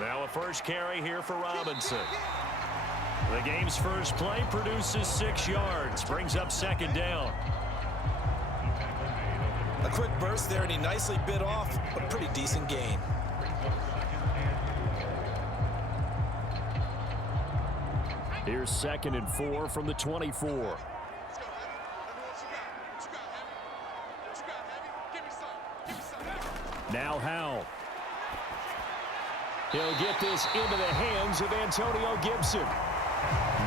Now a first carry here for Robinson. The game's first play produces 6 yards, brings up second down. A quick burst there, and he nicely bit off a pretty decent gain. Here's 2nd and 4 from the 24. Now Howell. He'll get this into the hands of Antonio Gibson.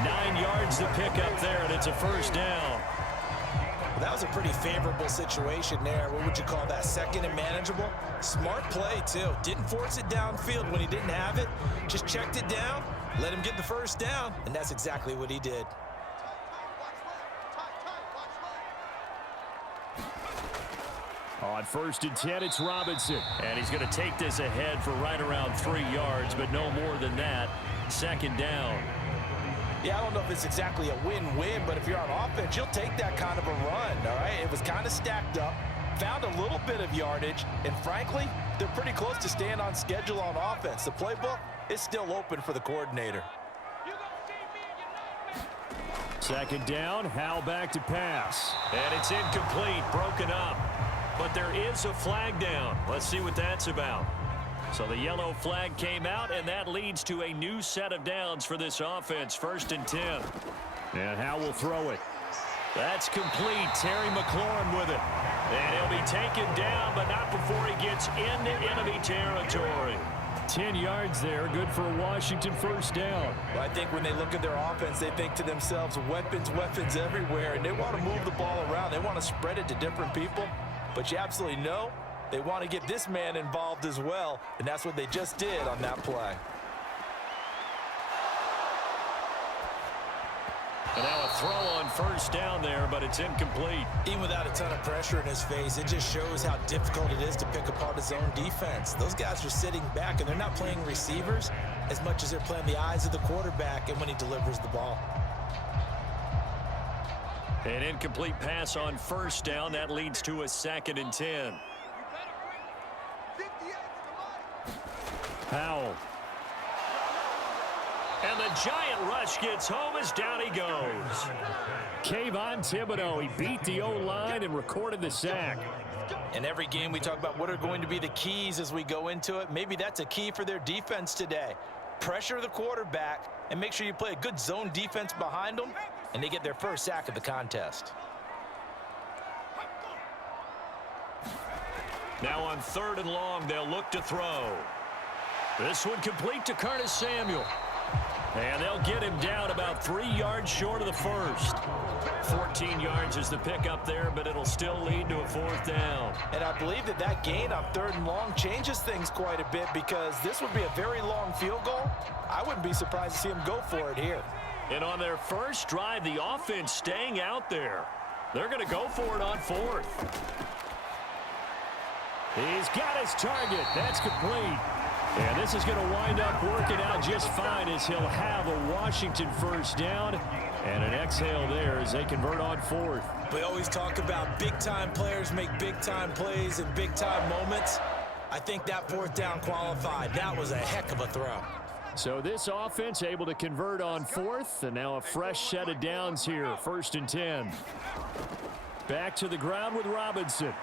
9 yards to pick up there, and it's a first down. Well, that was a pretty favorable situation there. What would you call that? 2nd and manageable? Smart play, too. Didn't force it downfield when he didn't have it. Just checked it down, let him get the first down, and that's exactly what he did. On 1st and 10, it's Robinson. And he's going to take this ahead for right around 3 yards, but no more than that. Second down. Yeah, I don't know if it's exactly a win-win, but if you're on offense, you'll take that kind of a run, all right? It was kind of stacked up, found a little bit of yardage, and frankly, they're pretty close to staying on schedule on offense. The playbook is still open for the coordinator. Second down, Howell back to pass. And it's incomplete, broken up. But there is a flag down. Let's see what that's about. So the yellow flag came out, and that leads to a new set of downs for this offense. 1st and 10. And Howell will throw it. That's complete. Terry McLaurin with it. And he'll be taken down, but not before he gets into enemy territory. 10 yards there, good for a Washington first down. Well, I think when they look at their offense, they think to themselves, weapons, weapons everywhere, and they want to move the ball around. They want to spread it to different people. But you absolutely know they want to get this man involved as well, and that's what they just did on that play. And now a throw on first down there, but it's incomplete. Even without a ton of pressure in his face, it just shows how difficult it is to pick apart his own defense. Those guys are sitting back, and they're not playing receivers as much as they're playing the eyes of the quarterback and when he delivers the ball. An incomplete pass on first down. That leads to a 2nd and 10. Howell. And the giant rush gets home as down he goes. Kayvon Thibodeau, he beat the O-line and recorded the sack. In every game we talk about what are going to be the keys as we go into it. Maybe that's a key for their defense today. Pressure the quarterback and make sure you play a good zone defense behind them, and they get their first sack of the contest. Now on 3rd and long, they'll look to throw. This one complete to Curtis Samuel. And they'll get him down about 3 yards short of the first. 14 yards is the pickup there, but it'll still lead to a 4th down. And I believe that that gain on 3rd and long changes things quite a bit, because this would be a very long field goal. I wouldn't be surprised to see him go for it here. And on their first drive, the offense staying out there. They're going to go for it on 4th. He's got his target. That's complete. And this is going to wind up working out just fine, as he'll have a Washington first down. And an exhale there as they convert on 4th. We always talk about big-time players make big-time plays in big-time moments. I think that 4th down qualified. That was a heck of a throw. So this offense able to convert on 4th, and now a fresh set of downs here. 1st and 10. Back to the ground with Robinson.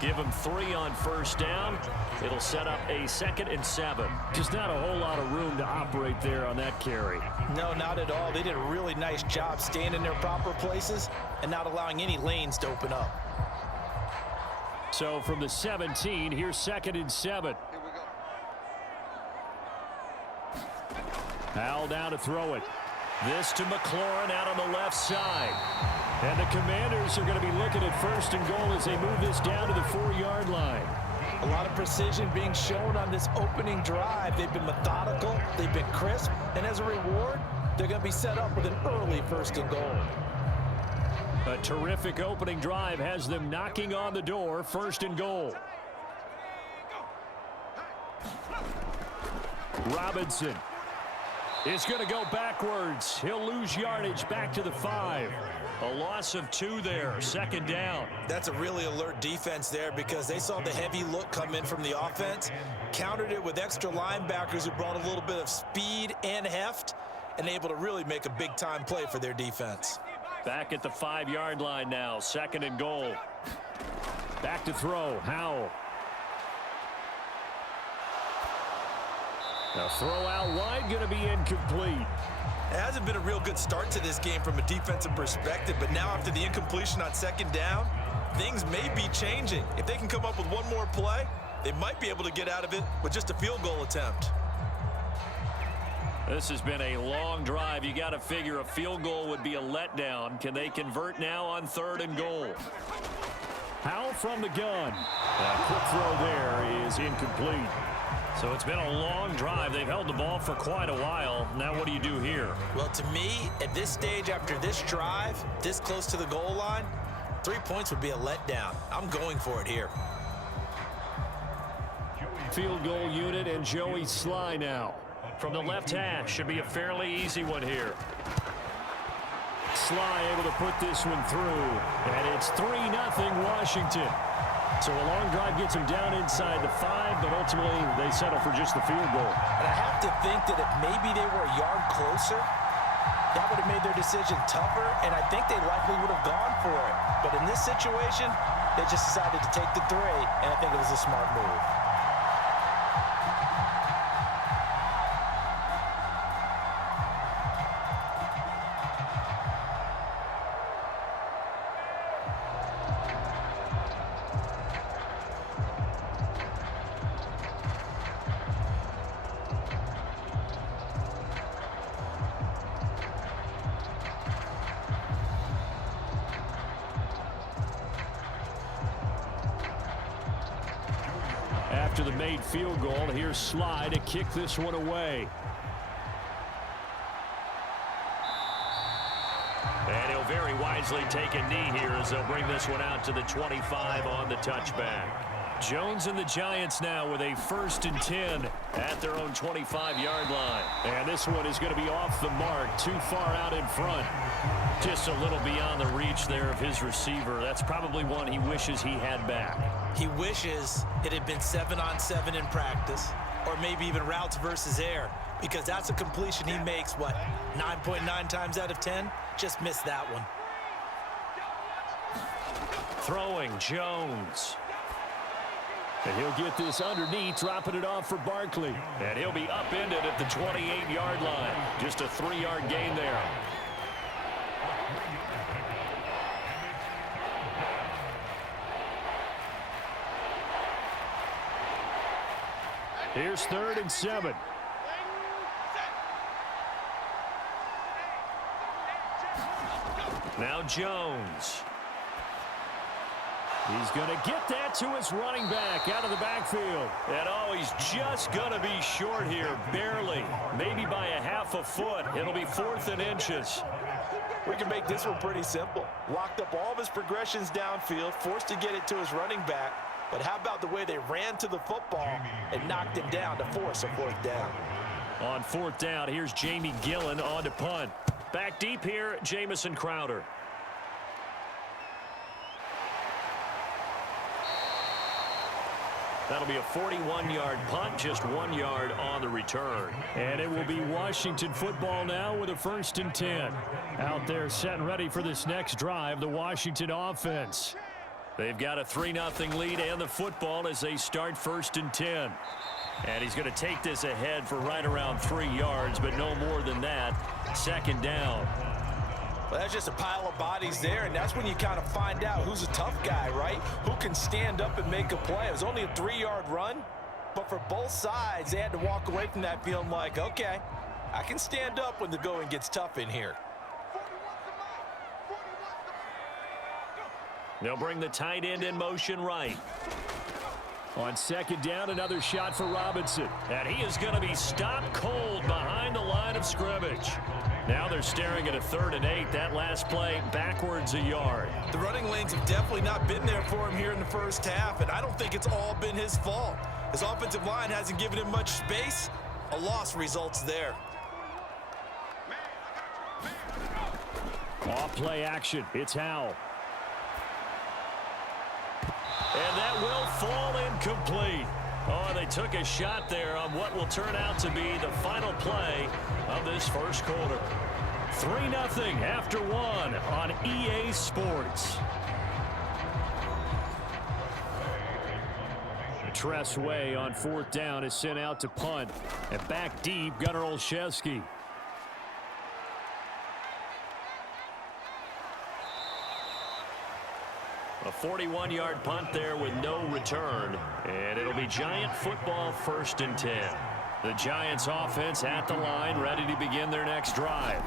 Give him 3 on first down. It'll set up a 2nd and 7. Just not a whole lot of room to operate there on that carry. No, not at all. They did a really nice job staying in their proper places and not allowing any lanes to open up. So from the 17, here's 2nd and 7. Howell down to throw it. This to McLaurin out on the left side. And the Commanders are going to be looking at 1st and goal as they move this down to the 4-yard line. A lot of precision being shown on this opening drive. They've been methodical, they've been crisp, and as a reward, they're going to be set up with an early 1st and goal. A terrific opening drive has them knocking on the door. 1st and goal. Robinson. It's going to go backwards. He'll lose yardage back to the 5. A loss of 2 there. Second down. That's a really alert defense there because they saw the heavy look come in from the offense, countered it with extra linebackers who brought a little bit of speed and heft, and able to really make a big-time play for their defense. Back at the 5-yard line now. Second and goal. Back to throw. Howell. A throw out wide, going to be incomplete. It hasn't been a real good start to this game from a defensive perspective, but now after the incompletion on second down, things may be changing. If they can come up with one more play, they might be able to get out of it with just a field goal attempt. This has been a long drive. You got to figure a field goal would be a letdown. Can they convert now on 3rd and goal? Howell from the gun. A quick throw there is incomplete. So it's been a long drive. They've held the ball for quite a while. Now what do you do here? Well, to me, at this stage after this drive, this close to the goal line, 3 points would be a letdown. I'm going for it here. Field goal unit and Joey Sly now. From the left hash, should be a fairly easy one here. Sly able to put this one through, and it's 3-0 Washington. So a long drive gets them down inside the 5, but ultimately they settle for just the field goal. And I have to think that if maybe they were a yard closer, that would have made their decision tougher, and I think they likely would have gone for it. But in this situation, they just decided to take the 3, and I think it was a smart move. After the made field goal, here's Sly to kick this one away. And he'll very wisely take a knee here as they'll bring this one out to the 25 on the touchback. Jones and the Giants now with a 1st and 10 at their own 25-yard line. And this one is going to be off the mark, too far out in front. Just a little beyond the reach there of his receiver. That's probably one he wishes he had back. He wishes it had been 7-on-7 in practice, or maybe even routes versus air, because that's a completion he makes, 9.9 times out of 10? Just missed that one. Throwing Jones. And he'll get this underneath, dropping it off for Barkley. And he'll be upended at the 28-yard line. Just a 3-yard gain there. Here's 3rd and 7. Now Jones. He's going to get that to his running back out of the backfield. And oh, he's just going to be short here, barely. Maybe by a half a foot. It'll be 4th and inches. We can make this one pretty simple. Locked up all of his progressions downfield, forced to get it to his running back. But how about the way they ran to the football and knocked him down to force a 4th down? On 4th down, here's Jamie Gillen on to punt. Back deep here, Jamison Crowder. That'll be a 41-yard punt, just 1 yard on the return. And it will be Washington football now with a 1st and 10. Out there set and ready for this next drive, the Washington offense. They've got a 3-0 lead and the football as they start 1st and 10. And he's going to take this ahead for right around 3 yards, but no more than that. 2nd down. Well, that's just a pile of bodies there, and that's when you kind of find out who's a tough guy, right? Who can stand up and make a play. It was only a 3-yard run, but for both sides, they had to walk away from that feeling like, okay, I can stand up when the going gets tough in here. They'll bring the tight end in motion right. On 2nd down, another shot for Robinson. And he is going to be stopped cold behind the line of scrimmage. Now they're staring at a 3rd and 8. That last play backwards a yard. The running lanes have definitely not been there for him here in the first half, and I don't think it's all been his fault. His offensive line hasn't given him much space. A loss results there. Off play action. It's Howell. And that will fall incomplete. Oh, they took a shot there on what will turn out to be the final play of this first quarter. 3-0 after one on EA Sports. Tress Way on 4th down is sent out to punt. And back deep, Gunnar Olszewski. A 41-yard punt there with no return. And it'll be Giant football 1st and 10. The Giants offense at the line, ready to begin their next drive.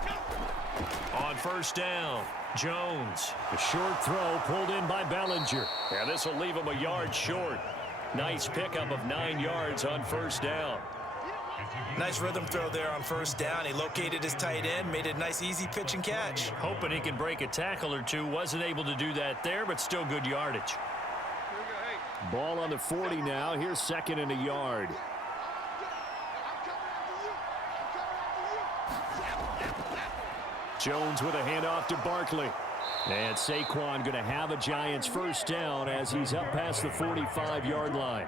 On 1st down, Jones. A short throw pulled in by Bellinger. And this will leave him a yard short. Nice pickup of 9 yards on 1st down. Nice rhythm throw there on 1st down. He located his tight end, made it a nice easy pitch and catch. Hoping he can break a tackle or two. Wasn't able to do that there, but still good yardage. Ball on the 40 now. Here's 2nd and a yard. Jones with a handoff to Barkley. And Saquon going to have a Giants 1st down as he's up past the 45-yard line.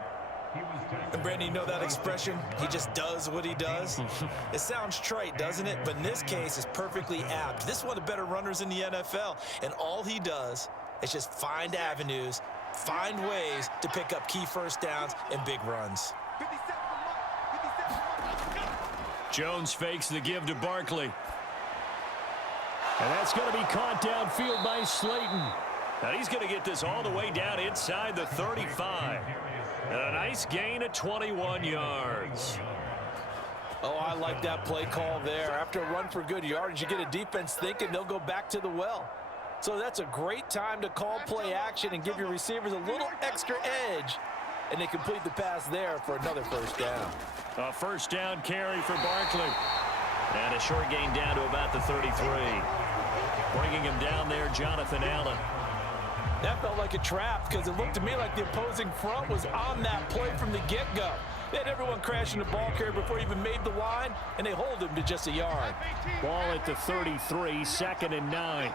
And Brandon, you know that expression? He just does what he does. It sounds trite, doesn't it? But in this case, it's perfectly apt. This is one of the better runners in the NFL. And all he does is just find avenues, find ways to pick up key 1st downs and big runs. Jones fakes the give to Barkley. And that's going to be caught downfield by Slayton. Now he's going to get this all the way down inside the 35. And a nice gain of 21 yards. Oh, I like that play call there. After a run for good yardage, you get a defense thinking they'll go back to the well. So that's a great time to call play action and give your receivers a little extra edge. And they complete the pass there for another 1st down. A 1st down carry for Barkley. And a short gain down to about the 33. Bringing him down there, Jonathan Allen. That felt like a trap because it looked to me like the opposing front was on that play from the get-go. They had everyone crashing the ball carrier before he even made the line, and they hold him to just a yard. Ball at the 33, 2nd and 9.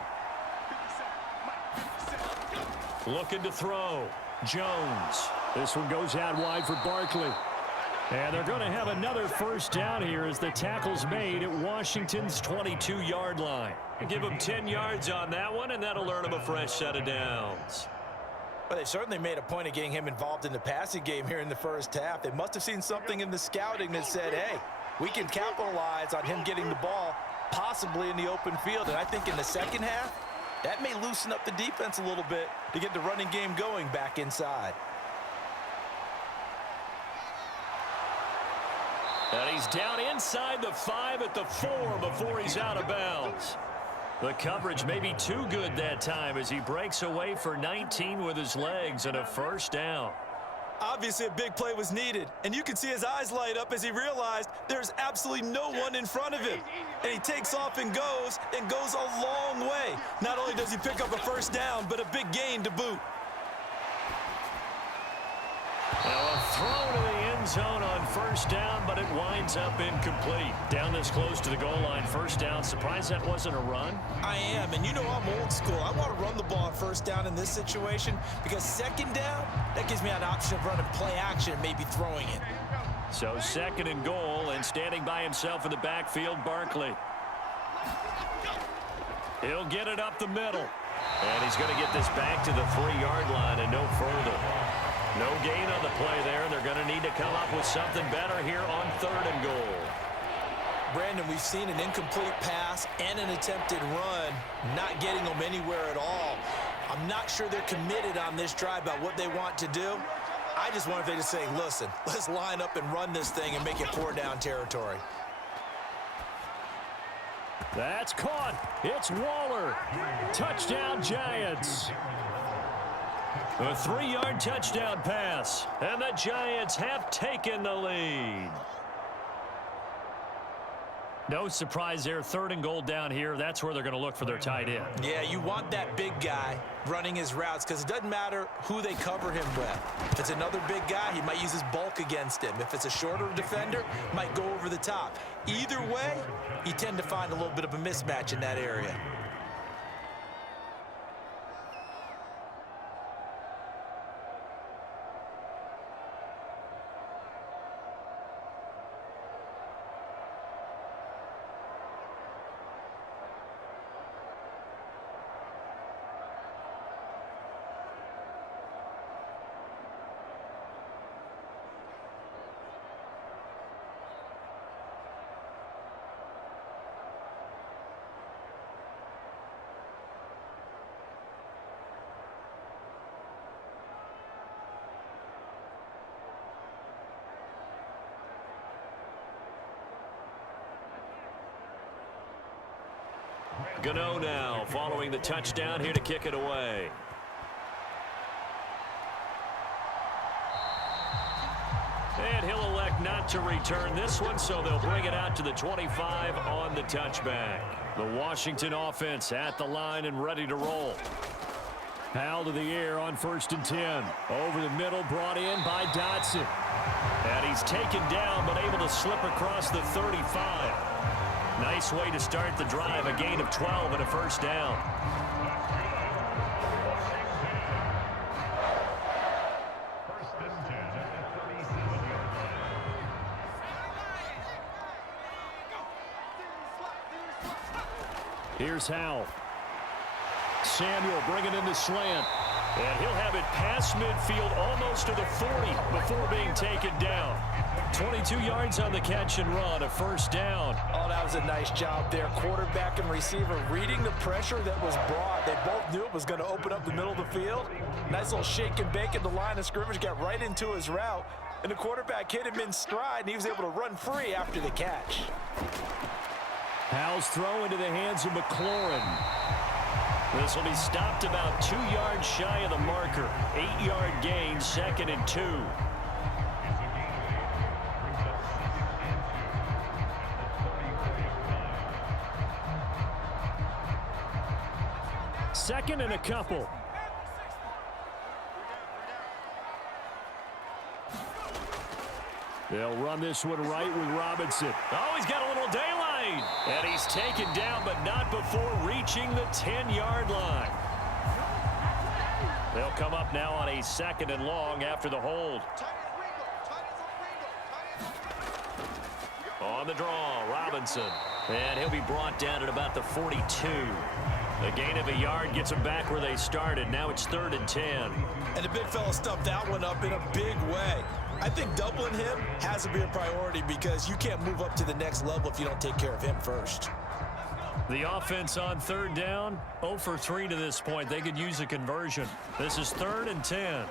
Looking to throw. Jones. This one goes out wide for Barkley. And they're going to have another 1st down here as the tackle's made at Washington's 22-yard line. Give them 10 yards on that one, and that'll earn them a fresh set of downs. Well, they certainly made a point of getting him involved in the passing game here in the 1st half. They must have seen something in the scouting that said, hey, we can capitalize on him getting the ball possibly in the open field. And I think in the 2nd half, that may loosen up the defense a little bit to get the running game going back inside. And he's down inside the 5 at the 4 before he's out of bounds. The coverage may be too good that time as he breaks away for 19 with his legs and a 1st down. Obviously, a big play was needed, and you can see his eyes light up as he realized there's absolutely no one in front of him. And he takes off and goes a long way. Not only does he pick up a 1st down, but a big gain to boot. Now a throw to the end zone on 1st down, but it winds up incomplete. Down this close to the goal line, 1st down. Surprised that wasn't a run? I am, and you know I'm old school. I want to run the ball on 1st down in this situation because 2nd down, that gives me an option of running play action and maybe throwing it. So 2nd and goal, and standing by himself in the backfield, Barkley. He'll get it up the middle. And he's going to get this back to the 3-yard line and no further. No gain on the play there. They're going to need to come up with something better here on 3rd and goal. Brandon, we've seen an incomplete pass and an attempted run, not getting them anywhere at all. I'm not sure they're committed on this drive about what they want to do. I just wonder if they just say, listen, let's line up and run this thing and make it 4-down territory. That's caught. It's Waller. Touchdown, Giants. A 3-yard touchdown pass, and the Giants have taken the lead. No surprise there. 3rd and goal down here. That's where they're going to look for their tight end. Yeah, you want that big guy running his routes because it doesn't matter who they cover him with. If it's another big guy, he might use his bulk against him. If it's a shorter defender, might go over the top. Either way, you tend to find a little bit of a mismatch in that area. Gano now following the touchdown here to kick it away. And he'll elect not to return this one, so they'll bring it out to the 25 on the touchback. The Washington offense at the line and ready to roll. Powell to the air on 1st and 10. Over the middle, brought in by Dotson. And he's taken down, but able to slip across the 35. Nice way to start the drive, a gain of 12 and a 1st down. Here's Howell. Samuel bringing in the slant. And he'll have it past midfield almost to the 40 before being taken down. 22 yards on the catch and run, a 1st down. Oh, that was a nice job there. Quarterback and receiver reading the pressure that was brought. They both knew it was going to open up the middle of the field. Nice little shake and bake at the line of scrimmage, got right into his route. And the quarterback hit him in stride, and he was able to run free after the catch. Howell's throw into the hands of McLaurin. This will be stopped about 2 yards shy of the marker. 8-yard gain, 2nd and 2. Second and a couple. They'll run this one right with Robinson. Oh, he's got a little daylight. And he's taken down, but not before reaching the 10-yard line. They'll come up now on a 2nd and long after the hold. On the draw, Robinson. And he'll be brought down at about the 42. A gain of a yard gets them back where they started. Now it's 3rd and 10. And the big fella stuffed that one up in a big way. I think doubling him has to be a priority because you can't move up to the next level if you don't take care of him first. The offense on 3rd down, 0 for 3 to this point. They could use a conversion. This is 3rd and 10.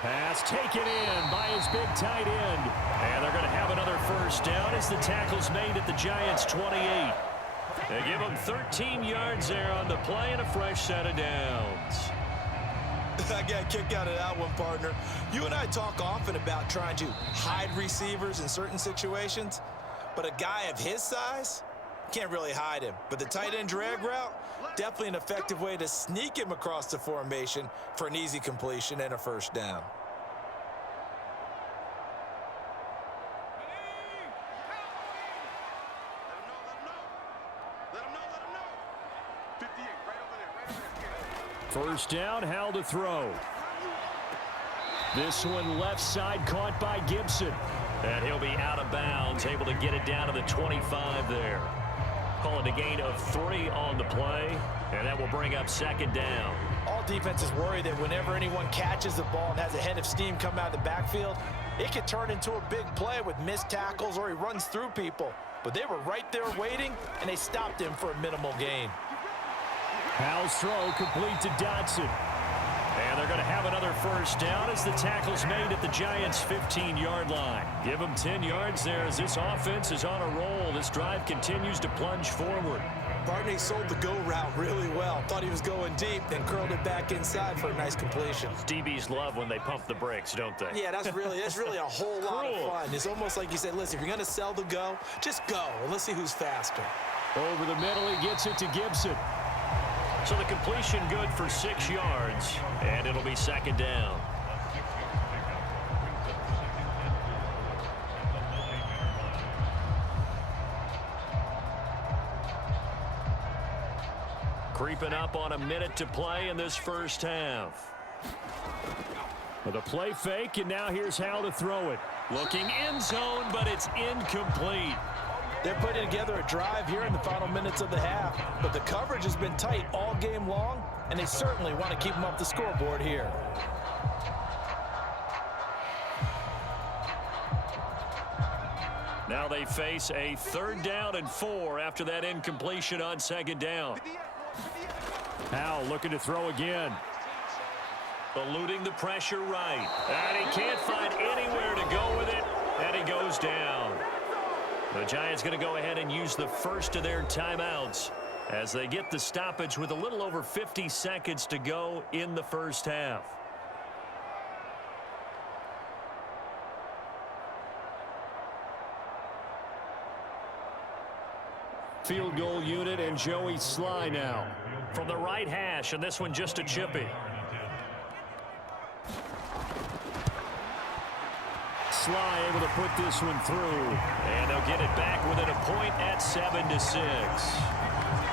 Pass taken in by his big tight end. And they're going to have another 1st down as the tackle's made at the Giants' 28. They give him 13 yards there on the play and a fresh set of downs. I got a kick out of that one, partner. You and I talk often about trying to hide receivers in certain situations, but a guy of his size can't really hide him. But the tight end drag route, definitely an effective way to sneak him across the formation for an easy completion and a 1st down. First down, Howell to throw. This one left side caught by Gibson. And he'll be out of bounds, able to get it down to the 25 there. Call it a gain of 3 on the play, and that will bring up 2nd down. All defenses worry that whenever anyone catches the ball and has a head of steam come out of the backfield, it could turn into a big play with missed tackles or he runs through people. But they were right there waiting, and they stopped him for a minimal gain. Howell's throw complete to Dotson. And they're going to have another 1st down as the tackle's made at the Giants' 15-yard line. Give them 10 yards there as this offense is on a roll. This drive continues to plunge forward. Barney sold the go route really well. Thought he was going deep, then curled it back inside for a nice completion. DBs love when they pump the brakes, don't they? Yeah, that's really a whole lot of fun. It's almost like you said, listen, if you're going to sell the go, just go, and let's see who's faster. Over the middle, he gets it to Gibson. So the completion good for 6 yards, and it'll be second down. Creeping up on a minute to play in this first half. With a play fake, and now here's how to throw it. Looking end zone, but it's incomplete. They're putting together a drive here in the final minutes of the half, but the coverage has been tight all game long, and they certainly want to keep them off the scoreboard here. Now they face a 3rd down and 4 after that incompletion on 2nd down. Powell looking to throw again. Eluding the pressure right. And he can't find anywhere to go with it, and he goes down. The Giants going to go ahead and use the first of their timeouts as they get the stoppage with a little over 50 seconds to go in the first half. Field goal unit and Joey Sly now from the right hash, and this one just a chippy. Sly able to put this one through, and they'll get it back within a point at 7-6.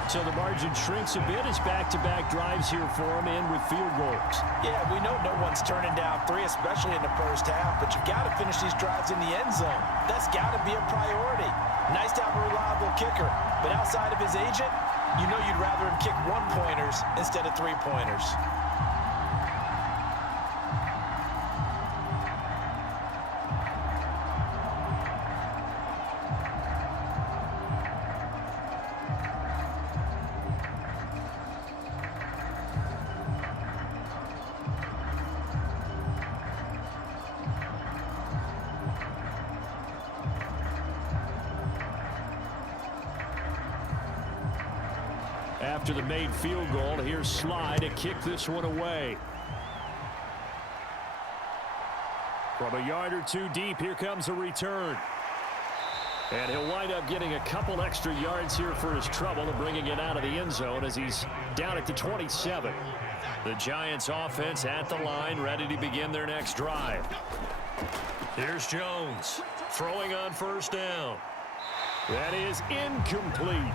So the margin shrinks a bit as back-to-back drives here for them, and with field goals. Yeah, we know no one's turning down 3, especially in the first half, but you've got to finish these drives in the end zone. That's got to be a priority. Nice to have a reliable kicker, but outside of his agent, you know you'd rather him kick 1-pointers instead of 3-pointers. After the made field goal, here's Sly to kick this one away. From a yard or 2 deep, here comes a return. And he'll wind up getting a couple extra yards here for his trouble and bringing it out of the end zone as he's down at the 27. The Giants offense at the line, ready to begin their next drive. Here's Jones throwing on 1st down. That is incomplete.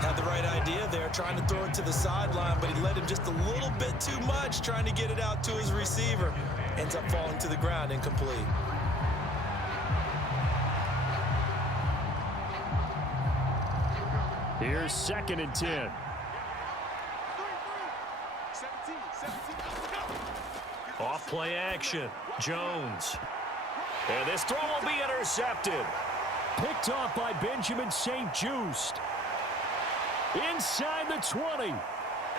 Had the right idea there, trying to throw it to the sideline, but he led him just a little bit too much, trying to get it out to his receiver. Ends up falling to the ground, incomplete. Here's 2nd and 10. Off play action. Jones. And this throw will be intercepted. Picked off by Benjamin St-Juste. Inside the 20.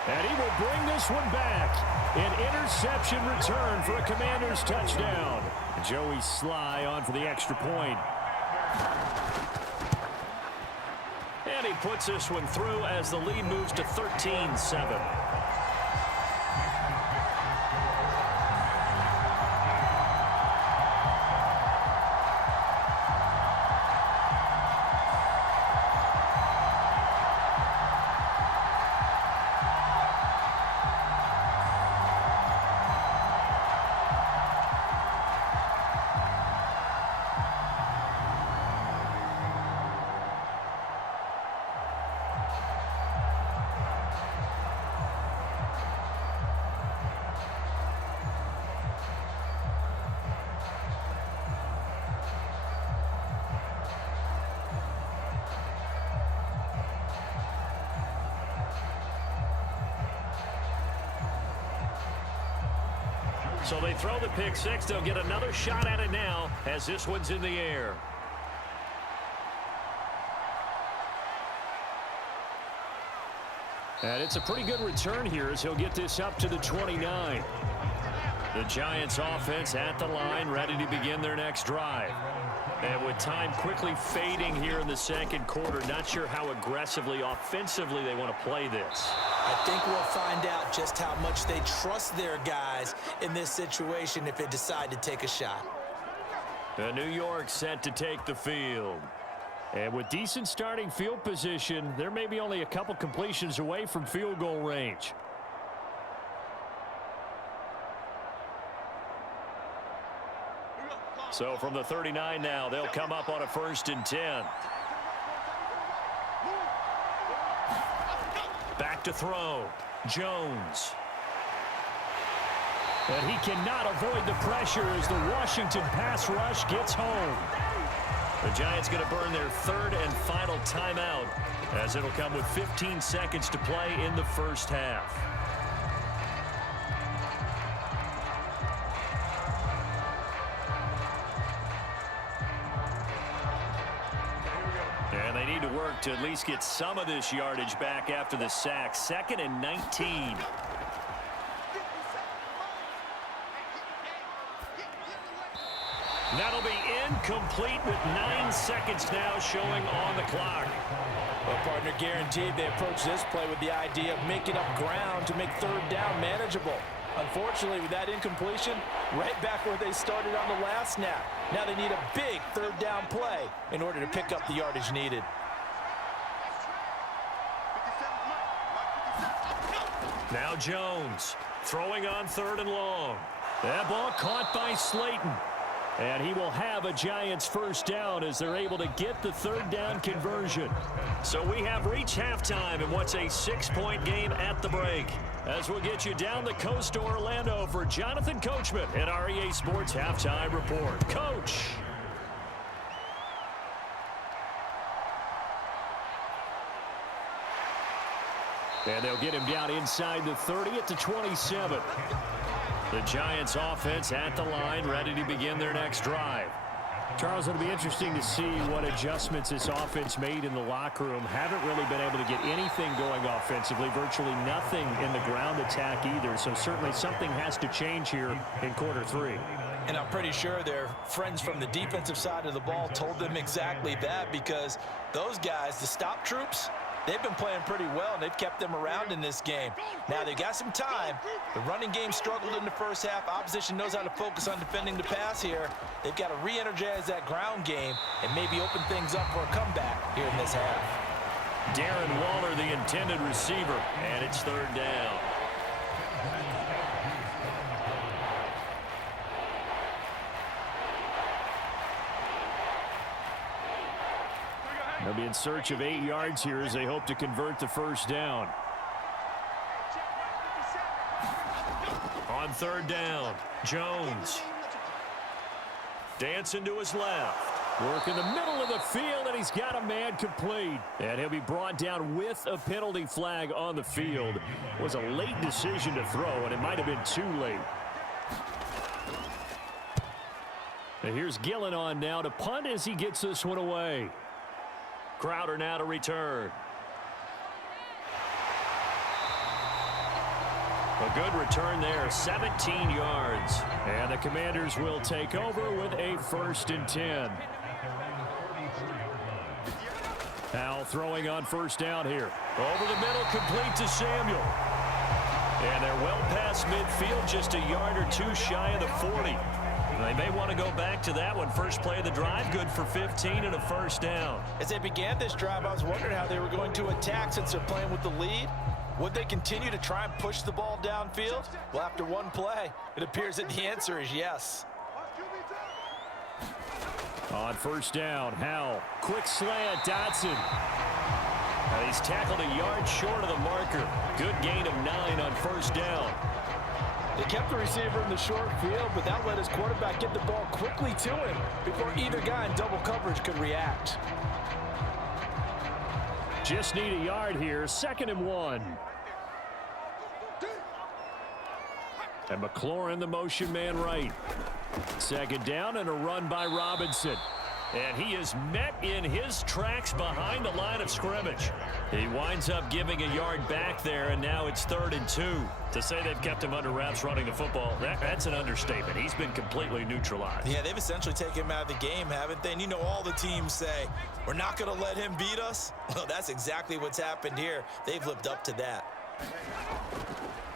And he will bring this one back. An interception return for a Commanders touchdown. Joey Sly on for the extra point. And he puts this one through as the lead moves to 13-7. So they throw the pick six. They'll get another shot at it now as this one's in the air. And it's a pretty good return here as he'll get this up to the 29. The Giants offense at the line, ready to begin their next drive. And with time quickly fading here in the second quarter, not sure how aggressively, offensively they want to play this. I think we'll find out just how much they trust their guys in this situation if they decide to take a shot. The New York set to take the field. And with decent starting field position, they're maybe only a couple completions away from field goal range. So from the 39 now, they'll come up on a 1st and 10. Back to throw. Jones. And he cannot avoid the pressure as the Washington pass rush gets home. The Giants going to burn their 3rd and final timeout as it'll come with 15 seconds to play in the first half. And they need to work to at least get some of this yardage back after the sack. 2nd and 19. That'll be incomplete with 9 seconds now showing on the clock. Well, partner, guaranteed they approach this play with the idea of making up ground to make 3rd down manageable. Unfortunately, with that incompletion, right back where they started on the last snap. Now they need a big 3rd down play in order to pick up the yardage needed. Now Jones throwing on 3rd and long. That ball caught by Slayton. And he will have a Giants 1st down as they're able to get the 3rd down conversion. So we have reached halftime in what's a 6-point game at the break. As we'll get you down the coast to Orlando for Jonathan Coachman and our EA Sports Halftime Report. Coach. And they'll get him down inside the 30 at the 27. The Giants offense at the line, ready to begin their next drive. Charles, it'll be interesting to see what adjustments this offense made in the locker room. Haven't really been able to get anything going offensively, virtually nothing in the ground attack either. So certainly something has to change here in quarter 3. And I'm pretty sure their friends from the defensive side of the ball told them exactly that, because those guys, the stop troops, they've been playing pretty well, and they've kept them around in this game. Now, they've got some time. The running game struggled in the first half. Opposition knows how to focus on defending the pass here. They've 't got to re-energize that ground game and maybe open things up for a comeback here in this half. Darren Waller, the intended receiver, and it's 3rd down. They'll be in search of 8 yards here as they hope to convert the 1st down. On 3rd down, Jones. Dancing to his left. Work in the middle of the field, and he's got a man complete. And he'll be brought down with a penalty flag on the field. It was a late decision to throw, and it might have been too late. And here's Gillen on now to punt as he gets this one away. Crowder now to return. A good return there, 17 yards. And the Commanders will take over with a 1st and 10. Now throwing on 1st down here. Over the middle, complete to Samuel. And they're well past midfield, just a yard or 2 shy of the 40. They may want to go back to that one. First play of the drive, good for 15 and a 1st down. As they began this drive, I was wondering how they were going to attack since they're playing with the lead. Would they continue to try and push the ball downfield? Well, after one play, it appears that the answer is yes. On 1st down, Howell. Quick slant, Dotson. And he's tackled a yard short of the marker. Good gain of 9 on 1st down. They kept the receiver in the short field, but that let his quarterback get the ball quickly to him before either guy in double coverage could react. Just need a yard here, 2nd and 1. And McLaurin, the motion man right. 2nd down and a run by Robinson. And he is met in his tracks behind the line of scrimmage. He winds up giving a yard back there, and now it's 3rd and 2. To say they've kept him under wraps running the football, that's an understatement. He's been completely neutralized. Yeah, they've essentially taken him out of the game, haven't they? And you know all the teams say, we're not going to let him beat us. Well, that's exactly what's happened here. They've lived up to that.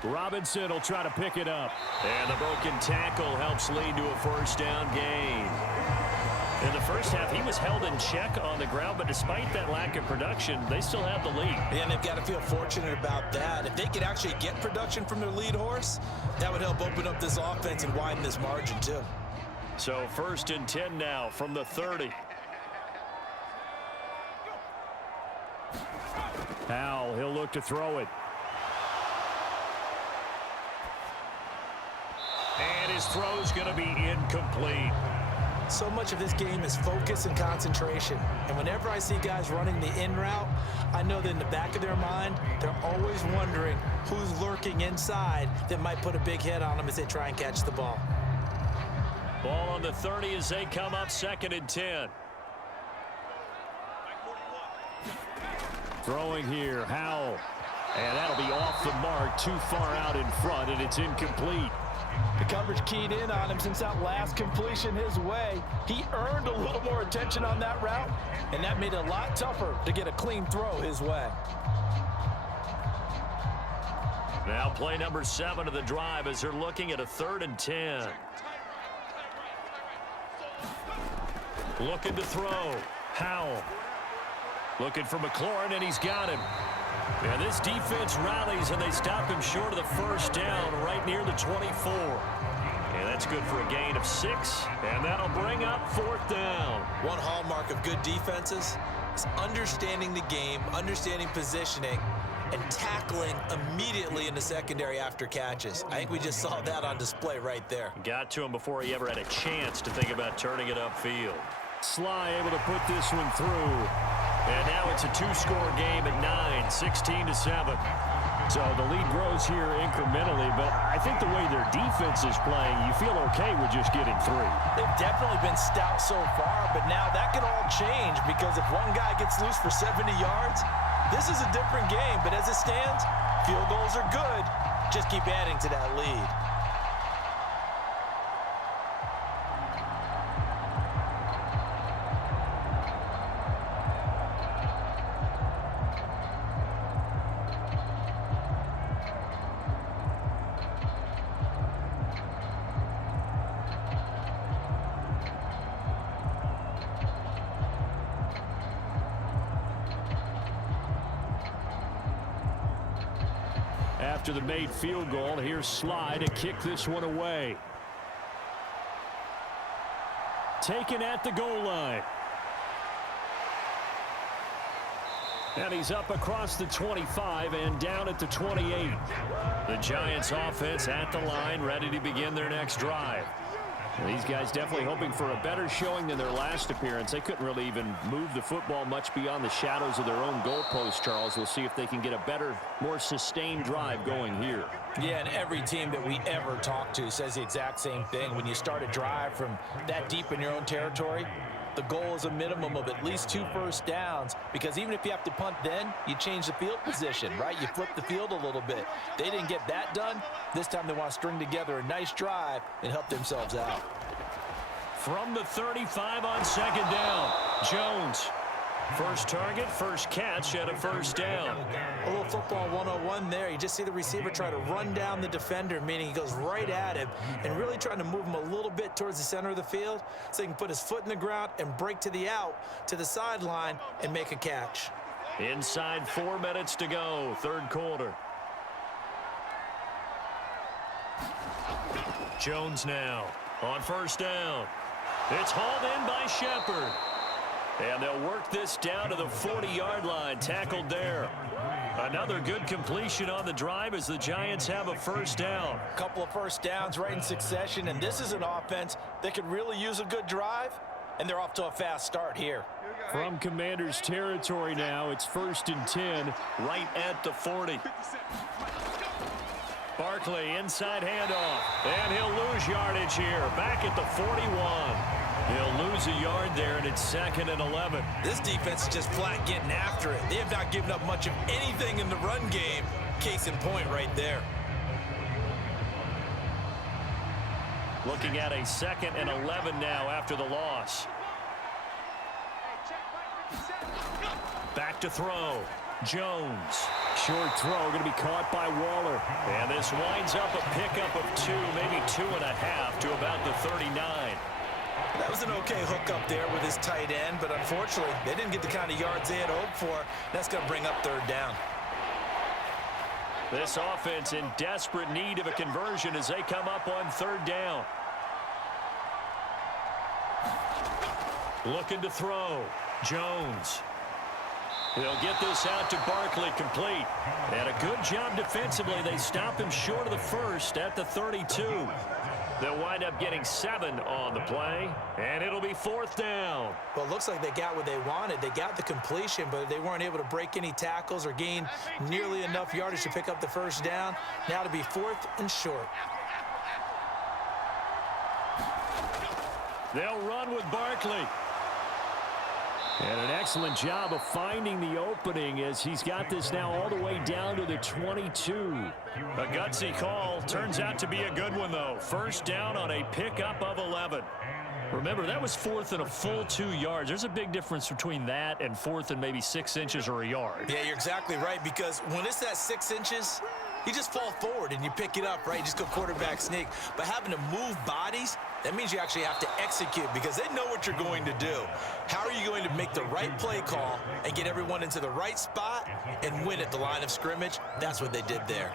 Robinson will try to pick it up. And the broken tackle helps lead to a 1st down gain. In the first half, he was held in check on the ground, but despite that lack of production, they still have the lead. And they've got to feel fortunate about that. If they could actually get production from their lead horse, that would help open up this offense and widen this margin too. So 1st and 10 now from the 30. Howell, he'll look to throw it. And his throw's going to be incomplete. So much of this game is focus and concentration. And whenever I see guys running the in route, I know that in the back of their mind, they're always wondering who's lurking inside that might put a big hit on them as they try and catch the ball. Ball on the 30 as they come up 2nd and 10. Throwing here, Howell. And that'll be off the mark, too far out in front, and it's incomplete. The coverage keyed in on him since that last completion his way. He earned a little more attention on that route, and that made it a lot tougher to get a clean throw his way. Now play number 7 of the drive as they're looking at a 3rd and 10. Looking to throw. Howell. Looking for McLaurin, and he's got him. Yeah, this defense rallies, and they stop him short of the 1st down right near the 24. And that's good for a gain of 6, and that'll bring up 4th down. One hallmark of good defenses is understanding the game, understanding positioning, and tackling immediately in the secondary after catches. I think we just saw that on display right there. Got to him before he ever had a chance to think about turning it upfield. Sly able to put this one through. And now it's a 2-score game at 9, 16-7. So the lead grows here incrementally, but I think the way their defense is playing, you feel okay with just getting 3. They've definitely been stout so far, but now that can all change because if one guy gets loose for 70 yards, this is a different game. But as it stands, field goals are good. Just keep adding to that lead. After the made field goal, here's Sly to kick this one away. Taken at the goal line. And he's up across the 25 and down at the 28. The Giants offense at the line, ready to begin their next drive. Well, these guys definitely hoping for a better showing than their last appearance. They couldn't really even move the football much beyond the shadows of their own goalpost, Charles. We'll see if they can get a better, more sustained drive going here. Yeah, and every team that we ever talk to says the exact same thing. When you start a drive from that deep in your own territory, the goal is a minimum of at least 2 first downs, because even if you have to punt then, you change the field position, right? You flip the field a little bit. They didn't get that done. This time they want to string together a nice drive and help themselves out. From the 35 on 2nd down, Jones. First target, first catch, and a 1st down. A little football 101 there. You just see the receiver try to run down the defender, meaning he goes right at him and really trying to move him a little bit towards the center of the field so he can put his foot in the ground and break to the out, to the sideline, and make a catch. Inside 4 minutes to go, 3rd quarter. Jones now on 1st down. It's hauled in by Shepard. And they'll work this down to the 40-yard line, tackled there. Another good completion on the drive as the Giants have a 1st down. A couple of 1st downs right in succession, and this is an offense that could really use a good drive, and they're off to a fast start here. From Commander's territory now, it's 1st and 10, right at the 40. Barkley inside handoff. And he'll lose yardage here. Back at the 41. He'll lose a yard there, and it's 2nd and 11. This defense is just flat getting after it. They have not given up much of anything in the run game. Case in point right there. Looking at a 2nd and 11 now after the loss. Back to throw. Jones. Short throw going to be caught by Waller. And this winds up a pickup of 2, maybe 2.5 to about the 39. That was an okay hook up there with his tight end, but unfortunately, they didn't get the kind of yards they had hoped for. That's going to bring up 3rd down. This offense in desperate need of a conversion as they come up on 3rd down. Looking to throw. Jones. They'll get this out to Barkley complete. And a good job defensively. They stop him short of the 1st at the 32. They'll wind up getting 7 on the play, and it'll be 4th down. Well, it looks like they got what they wanted. They got the completion, but they weren't able to break any tackles or gain nearly enough yardage to pick up the 1st down. Now to be 4th and short. They'll run with Barkley. And an excellent job of finding the opening as he's got this now all the way down to the 22. A gutsy call. Turns out to be a good one, though. 1st down on a pickup of 11. Remember, that was 4th and a full 2 yards. There's a big difference between that and 4th and maybe 6 inches or a yard. Yeah, you're exactly right, because when it's that 6 inches, you just fall forward and you pick it up, right? You just go quarterback sneak. But having to move bodies, that means you actually have to execute because they know what you're going to do. How are you going to make the right play call and get everyone into the right spot and win at the line of scrimmage? That's what they did there.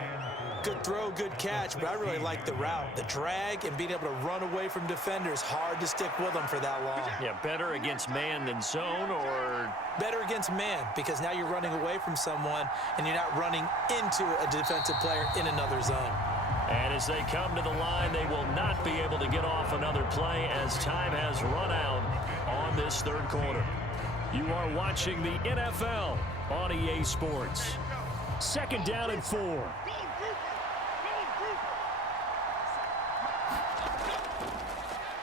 Good throw, good catch, but I really like the route. The drag and being able to run away from defenders, hard to stick with them for that long. Yeah, better against man than zone, or better against man, because now you're running away from someone and you're not running into a defensive player in another zone. And as they come to the line, they will not be able to get off another play as time has run out on this 3rd quarter. You are watching the NFL on EA Sports. 2nd down and 4.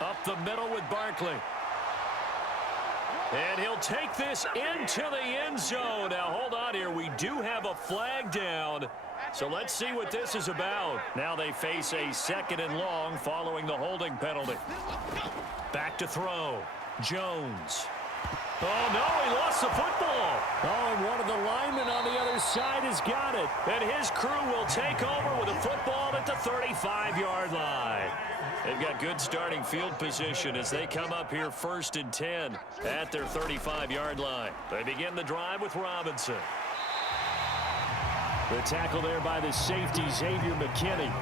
Up the middle with Barkley. And he'll take this into the end zone. Now, hold on here. We do have a flag down. So let's see what this is about. Now they face a 2nd and long following the holding penalty. Back to throw. Jones. Oh, no, he lost the football. Oh, and one of the linemen on the other side has got it. And his crew will take over with a football at the 35-yard line. They've got good starting field position as they come up here 1st and 10 at their 35-yard line. They begin the drive with Robinson. The tackle there by the safety, Xavier McKinney.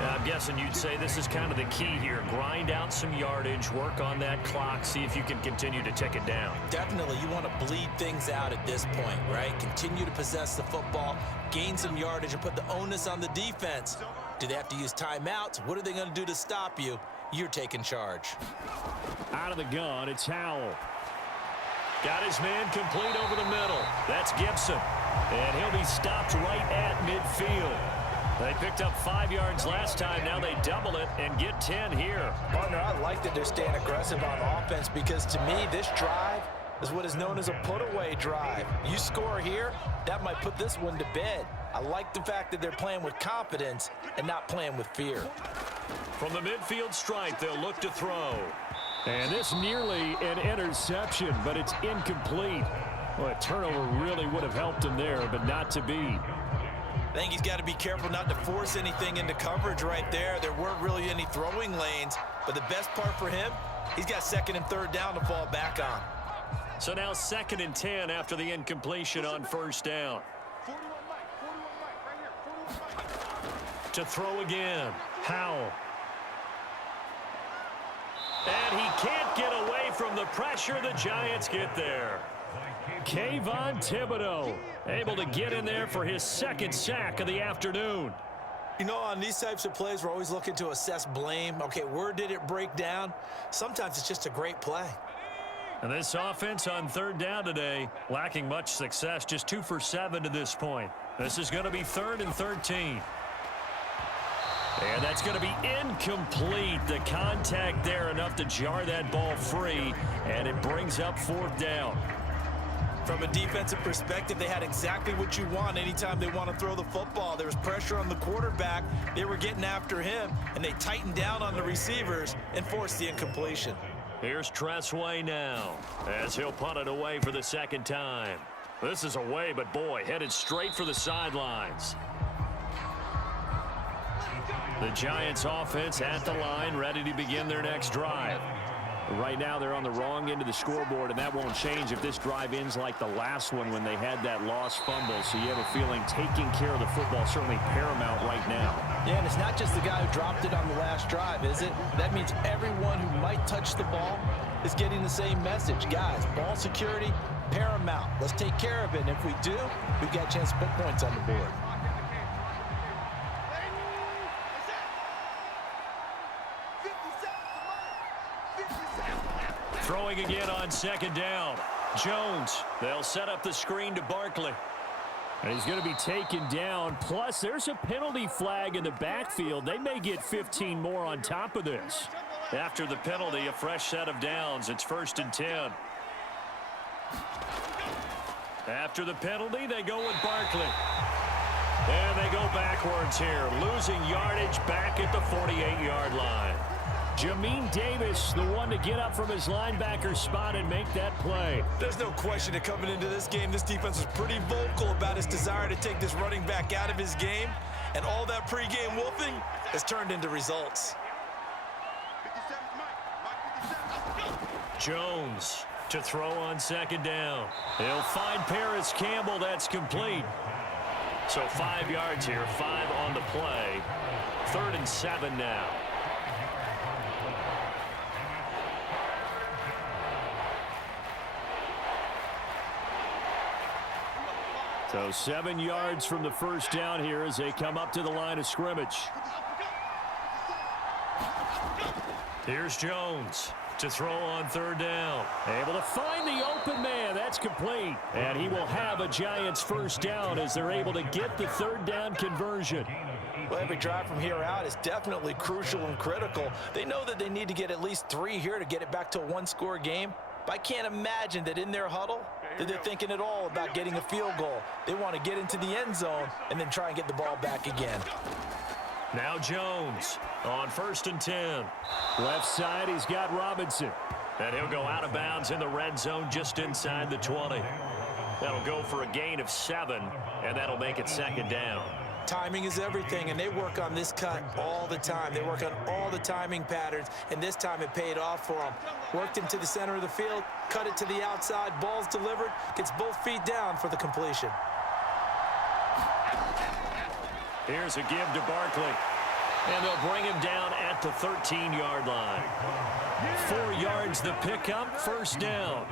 I'm guessing you'd say this is kind of the key here. Grind out some yardage, work on that clock, see if you can continue to tick it down. Definitely, you want to bleed things out at this point, right? Continue to possess the football, gain some yardage, and put the onus on the defense. Do they have to use timeouts? What are they going to do to stop you? You're taking charge. Out of the gun, it's Howell. Got his man complete over the middle. That's Gibson. And he'll be stopped right at midfield. They picked up 5 yards last time. Now they double it and get 10 here. Partner, I like that they're staying aggressive on offense because to me, this drive is what is known as a put-away drive. You score here, that might put this one to bed. I like the fact that they're playing with confidence and not playing with fear. From the midfield stripe, they'll look to throw. And this nearly an interception, but it's incomplete. Well, a turnover really would have helped him there, but not to be. I think he's got to be careful not to force anything into coverage right there. There weren't really any throwing lanes, but the best part for him, he's got 2nd and 3rd down to fall back on. So now 2nd and 10 after the incompletion on 1st down. To throw again, Howell. And he can't get away from the pressure. The Giants get there. Kayvon Thibodeau able to get in there for his 2nd sack of the afternoon. You know, on these types of plays, we're always looking to assess blame. Okay, where did it break down? Sometimes it's just a great play. And this offense on 3rd down today, lacking much success, just 2 for 7 to this point. This is going to be 3rd and 13. And that's going to be incomplete. The contact there enough to jar that ball free, and it brings up 4th down. From a defensive perspective, they had exactly what you want anytime they want to throw the football. There was pressure on the quarterback. They were getting after him, and they tightened down on the receivers and forced the incompletion. Here's Tressway now as he'll punt it away for the 2nd time. This is away, but boy, headed straight for the sidelines. The Giants offense at the line, ready to begin their next drive. Right now, they're on the wrong end of the scoreboard, and that won't change if this drive ends like the last one when they had that lost fumble. So you have a feeling taking care of the football certainly paramount right now. Yeah, and it's not just the guy who dropped it on the last drive, is it? That means everyone who might touch the ball is getting the same message. Guys, ball security, paramount. Let's take care of it, and if we do, we've got a chance to put points on the board. Throwing again on 2nd down. Jones, they'll set up the screen to Barkley. And he's going to be taken down. Plus, there's a penalty flag in the backfield. They may get 15 more on top of this. After the penalty, a fresh set of downs. It's 1st and 10. After the penalty, they go with Barkley. And they go backwards here, losing yardage back at the 48-yard line. Jamin Davis, the one to get up from his linebacker spot and make that play. There's no question that coming into this game, this defense was pretty vocal about its desire to take this running back out of his game. And all that pregame wolfing has turned into results. Jones to throw on 2nd down. He'll find Paris Campbell. That's complete. So 5 yards here, 5 on the play. 3rd and 7 now. So 7 yards from the 1st down here as they come up to the line of scrimmage. Here's Jones to throw on 3rd down. Able to find the open man. That's complete. And he will have a Giants 1st down as they're able to get the 3rd down conversion. Well, every drive from here out is definitely crucial and critical. They know that they need to get at least 3 here to get it back to a 1-score game. But I can't imagine that in their huddle that they're thinking at all about getting a field goal. They want to get into the end zone and then try and get the ball back again. Now Jones on 1st and 10. Left side, he's got Robinson. And he'll go out of bounds in the red zone just inside the 20. That'll go for a gain of 7, and that'll make it 2nd down. Timing is everything, and they work on this cut all the time. They work on all the timing patterns, and this time it paid off for them. Worked into the center of the field, cut it to the outside, ball's delivered, gets both feet down for the completion. Here's a give to Barkley, and they'll bring him down at the 13-yard line. 4 yards the pickup, 1st down.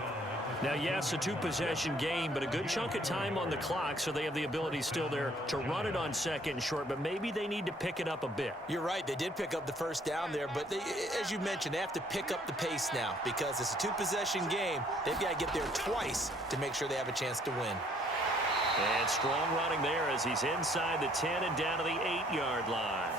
Now, yes, a 2-possession game, but a good chunk of time on the clock, so they have the ability still there to run it on 2nd and short, but maybe they need to pick it up a bit. You're right. They did pick up the 1st down there, but they, as you mentioned, they have to pick up the pace now because it's a 2-possession game. They've got to get there twice to make sure they have a chance to win. And strong running there as he's inside the 10 and down to the 8-yard line.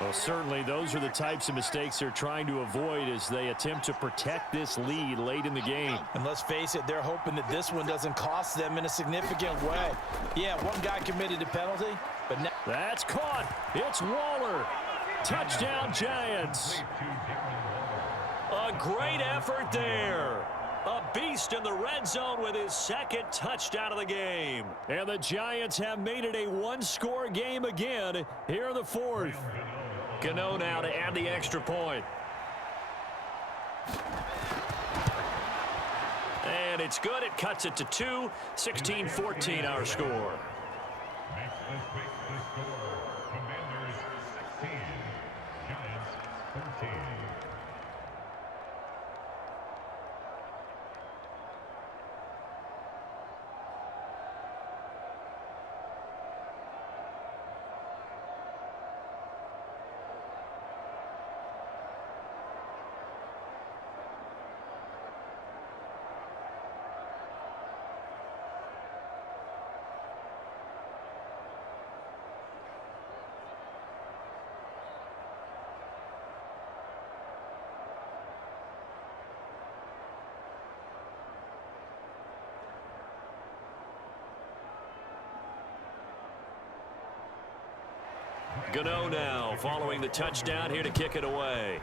Well, certainly those are the types of mistakes they're trying to avoid as they attempt to protect this lead late in the game. And let's face it, they're hoping that this one doesn't cost them in a significant way. Yeah, one guy committed a penalty, but now... That's caught. It's Waller. Touchdown, Giants. A great effort there. A beast in the red zone with his 2nd touchdown of the game. And the Giants have made it a 1-score game again here in the 4th. Gano now to add the extra point. And it's good. It cuts it to 2. 16-14 our score. Gano now following the touchdown here to kick it away.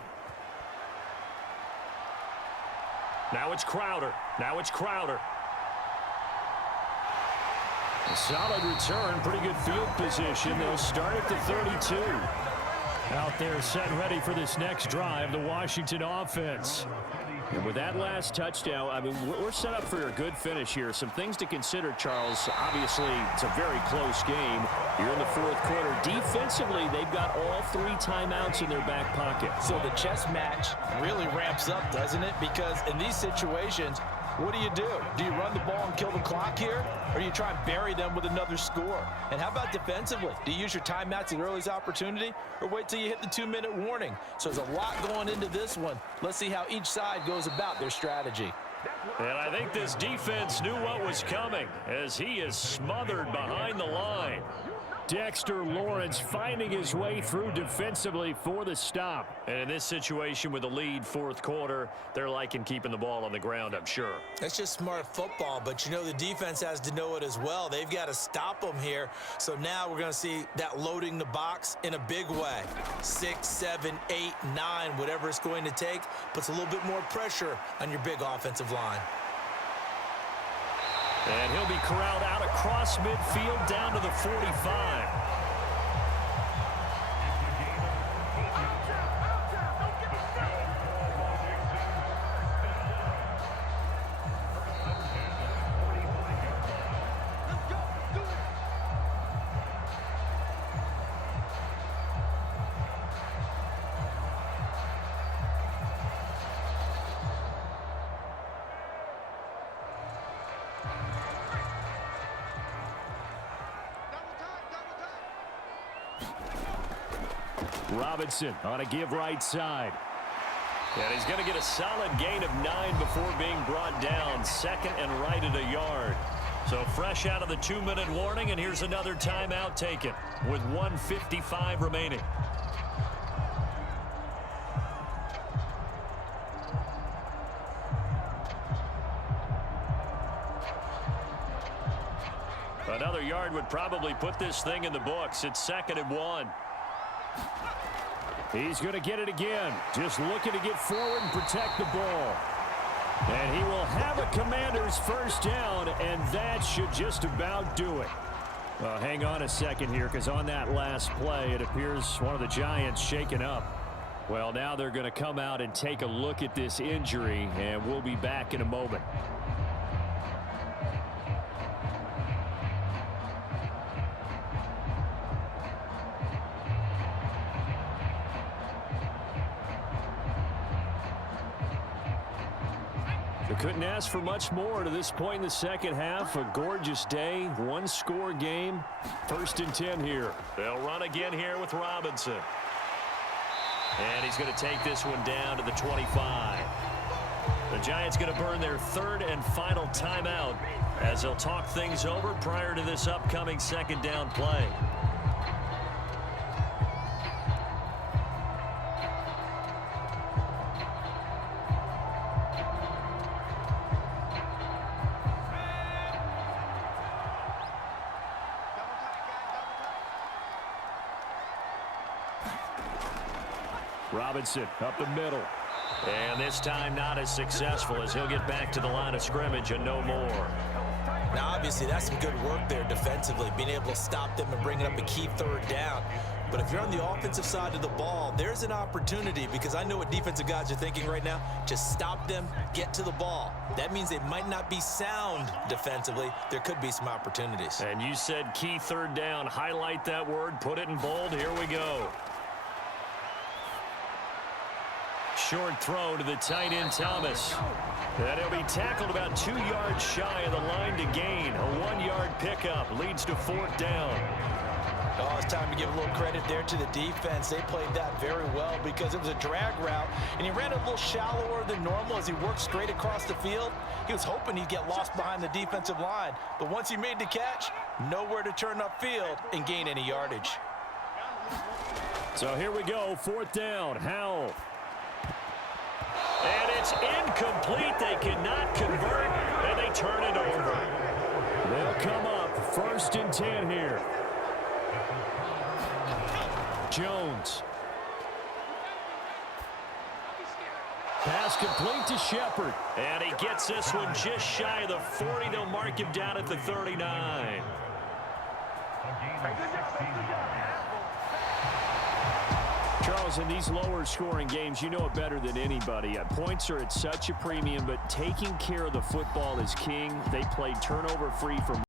Now it's Crowder. A solid return, pretty good field position. They'll start at the 32. Out there set ready for this next drive, the Washington offense. And with that last touchdown, I mean, we're set up for a good finish here. Some things to consider, Charles. Obviously, it's a very close game. You're in the fourth quarter. Defensively, they've got all 3 timeouts in their back pocket. So the chess match really ramps up, doesn't it? Because in these situations, what do? Do you run the ball and kill the clock here? Or do you try and bury them with another score? And how about defensively? Do you use your timeouts at earliest opportunity? Or wait till you hit the 2-minute warning? So there's a lot going into this one. Let's see how each side goes about their strategy. And I think this defense knew what was coming as he is smothered behind the line. Dexter Lawrence finding his way through defensively for the stop. And in this situation with the lead fourth quarter, they're liking keeping the ball on the ground, I'm sure. That's just smart football, but you know the defense has to know it as well. They've got to stop them here. So now we're going to see that loading the box in a big way. 6, 7, 8, 9, whatever it's going to take, puts a little bit more pressure on your big offensive line. And he'll be corralled out across midfield down to the 45. Robinson on a give right side. And he's going to get a solid gain of 9 before being brought down. Second and right at a yard. So fresh out of the 2-minute warning, and here's another timeout taken with 1:55 remaining. Another yard would probably put this thing in the books. It's 2nd and 1. He's going to get it again. Just looking to get forward and protect the ball. And he will have a Commander's first down, and that should just about do it. Hang on a second here, because on that last play, it appears one of the Giants shaken up. Well, now they're going to come out and take a look at this injury, and we'll be back in a moment. They couldn't ask for much more to this point in the second half. A gorgeous day, one-score game. 1st and 10 here. They'll run again here with Robinson. And he's going to take this one down to the 25. The Giants going to burn their 3rd and final timeout as they'll talk things over prior to this upcoming 2nd down play. Robinson up the middle. And this time not as successful as he'll get back to the line of scrimmage and no more. Now, obviously, that's some good work there defensively, being able to stop them and bringing up a key 3rd down. But if you're on the offensive side of the ball, there's an opportunity, because I know what defensive guys are thinking right now. Just stop them, get to the ball. That means they might not be sound defensively. There could be some opportunities. And you said key 3rd down. Highlight that word, put it in bold. Here we go. Short throw to the tight end, Thomas. And he'll be tackled about 2 yards shy of the line to gain. A 1-yard pickup leads to 4th down. Oh, it's time to give a little credit there to the defense. They played that very well because it was a drag route, and he ran a little shallower than normal as he worked straight across the field. He was hoping he'd get lost behind the defensive line, but once he made the catch, nowhere to turn upfield and gain any yardage. So here we go, 4th down, Howell. And it's incomplete. They cannot convert, and they turn it over. They'll come up 1st and 10 here. Jones. Pass complete to Shepard. And he gets this one just shy of the 40. They'll mark him down at the 39. Charles, in these lower scoring games, you know it better than anybody. Points are at such a premium, but taking care of the football is king. They played turnover free for